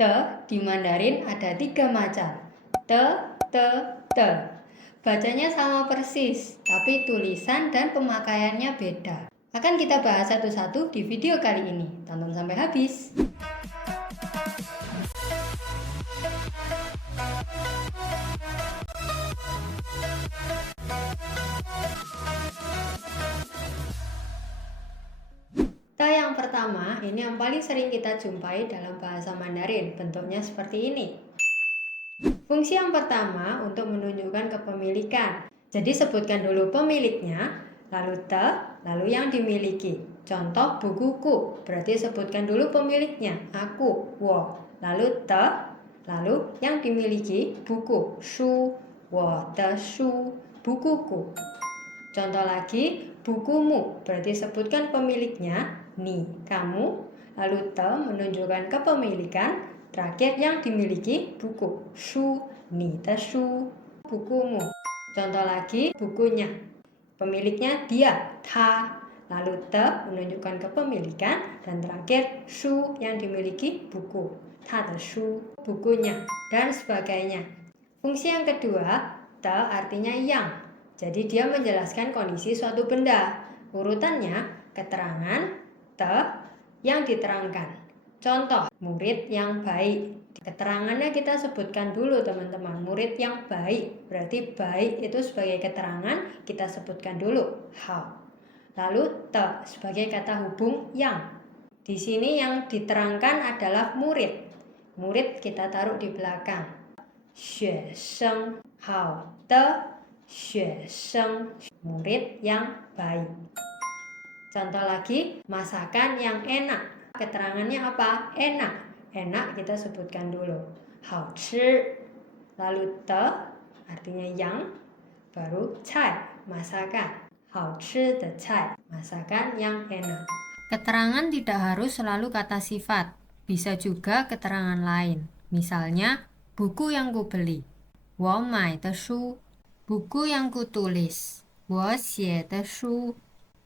Te di Mandarin ada 3 macam. Te, te, te. Bacanya sama persis, tapi tulisan dan pemakaiannya beda. Akan kita bahas satu-satu di video kali ini. Tonton sampai habis. Te yang pertama, ini yang paling sering kita jumpai dalam bahasa Mandarin. Bentuknya seperti ini. Fungsi yang pertama untuk menunjukkan kepemilikan. Jadi sebutkan dulu pemiliknya, lalu te, lalu yang dimiliki. Contoh bukuku, berarti sebutkan dulu pemiliknya, aku, wo. Lalu te, lalu yang dimiliki, buku, shu, wo de shu, bukuku. Contoh lagi, bukumu, berarti sebutkan pemiliknya, ni, kamu. Lalu te menunjukkan kepemilikan, terakhir yang dimiliki, buku, shu, ni de shu, bukumu. Contoh lagi, bukunya, pemiliknya dia, ta. Lalu te menunjukkan kepemilikan, dan terakhir shu yang dimiliki, buku, ta de shu, bukunya, dan sebagainya. Fungsi yang kedua, te artinya yang. Jadi dia menjelaskan kondisi suatu benda. Urutannya, keterangan, te, yang diterangkan. Contoh, murid yang baik. Keterangannya kita sebutkan dulu teman-teman. Murid yang baik, berarti baik itu sebagai keterangan, kita sebutkan dulu. Hao. Lalu te sebagai kata hubung yang. Di sini yang diterangkan adalah murid. Murid kita taruh di belakang. Xue sheng, hao de, xue sheng, murid yang baik. Contoh lagi, masakan yang enak. Keterangannya apa? Enak. Enak kita sebutkan dulu. Hao chi. Lalu te artinya yang, baru cai, masakan. Hao chi de cai, masakan yang enak. Keterangan tidak harus selalu kata sifat. Bisa juga keterangan lain. Misalnya, buku yang kubeli, 我买的书, buku yang kutulis, 我写的书,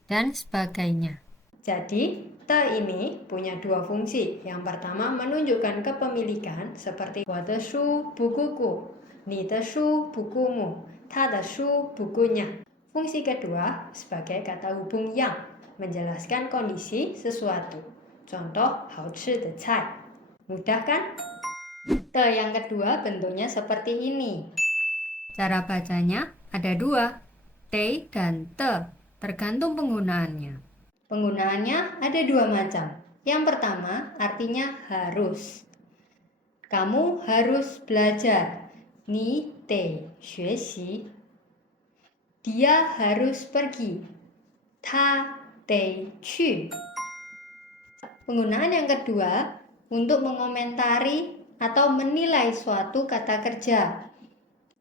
dan sebagainya. Jadi, te ini punya 2 fungsi. Yang pertama menunjukkan kepemilikan seperti 我的书 bukuku, 你的书 bukumu, 他的书 bukunya. Fungsi kedua sebagai kata hubung yang, menjelaskan kondisi sesuatu. Contoh, 好吃的菜. Mudah kan? Te yang kedua bentuknya seperti ini. Cara bacanya ada 2, te dan te, tergantung penggunaannya. Penggunaannya ada 2 macam. Yang pertama artinya harus. Kamu harus belajar. Ni te xue xi. Dia harus pergi. Ta te qu. Penggunaan yang kedua untuk mengomentari atau menilai suatu kata kerja.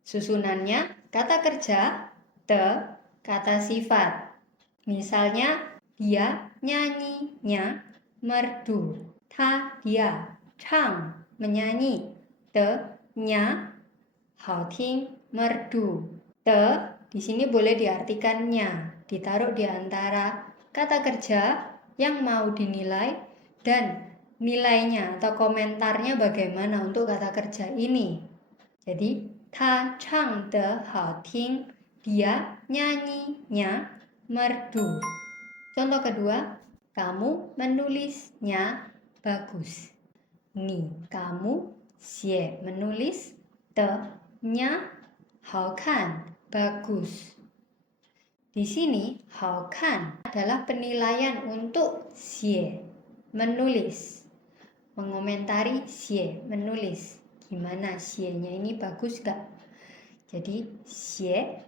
Susunannya kata kerja, te, kata sifat. Misalnya, dia nyanyinya merdu. Ta dia chang menyanyi. Te nya hao ting merdu. Te di sini boleh diartikan nya, ditaruh di antara kata kerja yang mau dinilai dan nilainya atau komentarnya bagaimana untuk kata kerja ini. Jadi, ta chang de hao ting, dia nyanyinya merdu. Contoh kedua, kamu menulisnya bagus. Ni kamu xie menulis, de nya hao kan, bagus. Di sini hao kan adalah penilaian untuk xie, menulis. Mengomentari xie, menulis. Gimana xie-nya ini bagus gak? Jadi xie,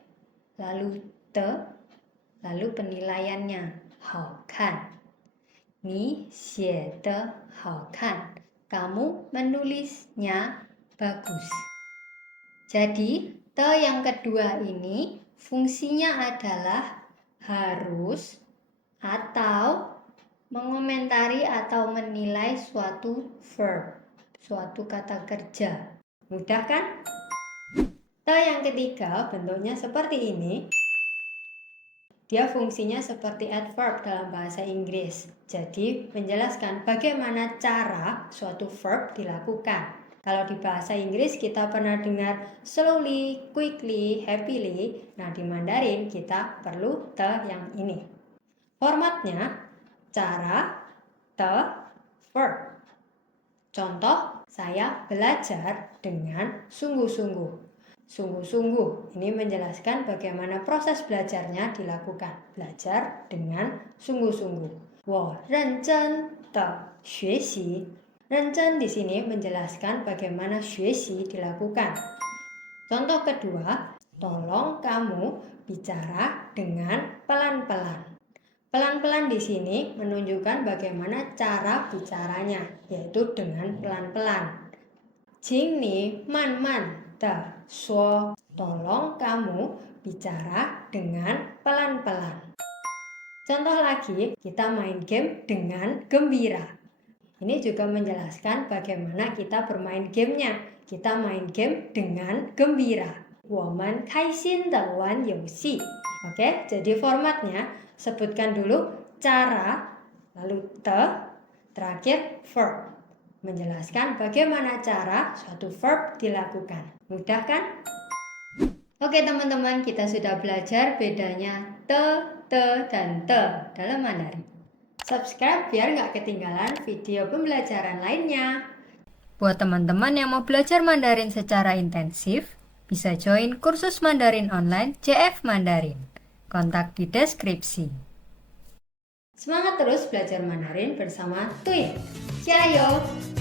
lalu te, lalu penilaiannya hao kan. Ni xie de hao kan. Kamu menulisnya bagus. Jadi te yang kedua ini fungsinya adalah harus atau mengomentari atau menilai suatu verb, suatu kata kerja. Mudah kan? Te yang ketiga bentuknya seperti ini. Dia fungsinya seperti adverb dalam bahasa Inggris. Jadi, menjelaskan bagaimana cara suatu verb dilakukan. Kalau di bahasa Inggris kita pernah dengar slowly, quickly, happily. Nah, di Mandarin kita perlu the yang ini. Formatnya cara, the, verb. Contoh, saya belajar dengan sungguh-sungguh. Sungguh-sungguh, ini menjelaskan bagaimana proses belajarnya dilakukan. Belajar dengan sungguh-sungguh. 我认真的学习. 认真di sini menjelaskan bagaimana 学习 dilakukan. Contoh kedua, tolong kamu bicara dengan pelan-pelan. Pelan-pelan di sini menunjukkan bagaimana cara bicaranya, yaitu dengan pelan-pelan. 请你慢慢的说, tolong kamu bicara dengan pelan-pelan. Contoh lagi, kita main game dengan gembira. Ini juga menjelaskan bagaimana kita bermain gamenya. Kita main game dengan gembira. 我们开心地玩游戏. Oke, jadi formatnya sebutkan dulu cara, lalu the, terakhir verb. Menjelaskan bagaimana cara suatu verb dilakukan. Mudah kan? Oke teman-teman, kita sudah belajar bedanya te, dan te dalam Mandarin. Subscribe biar nggak ketinggalan video pembelajaran lainnya. Buat teman-teman yang mau belajar Mandarin secara intensif, bisa join kursus Mandarin online JF Mandarin. Kontak di deskripsi. Semangat terus belajar Mandarin bersama Twin. 加油!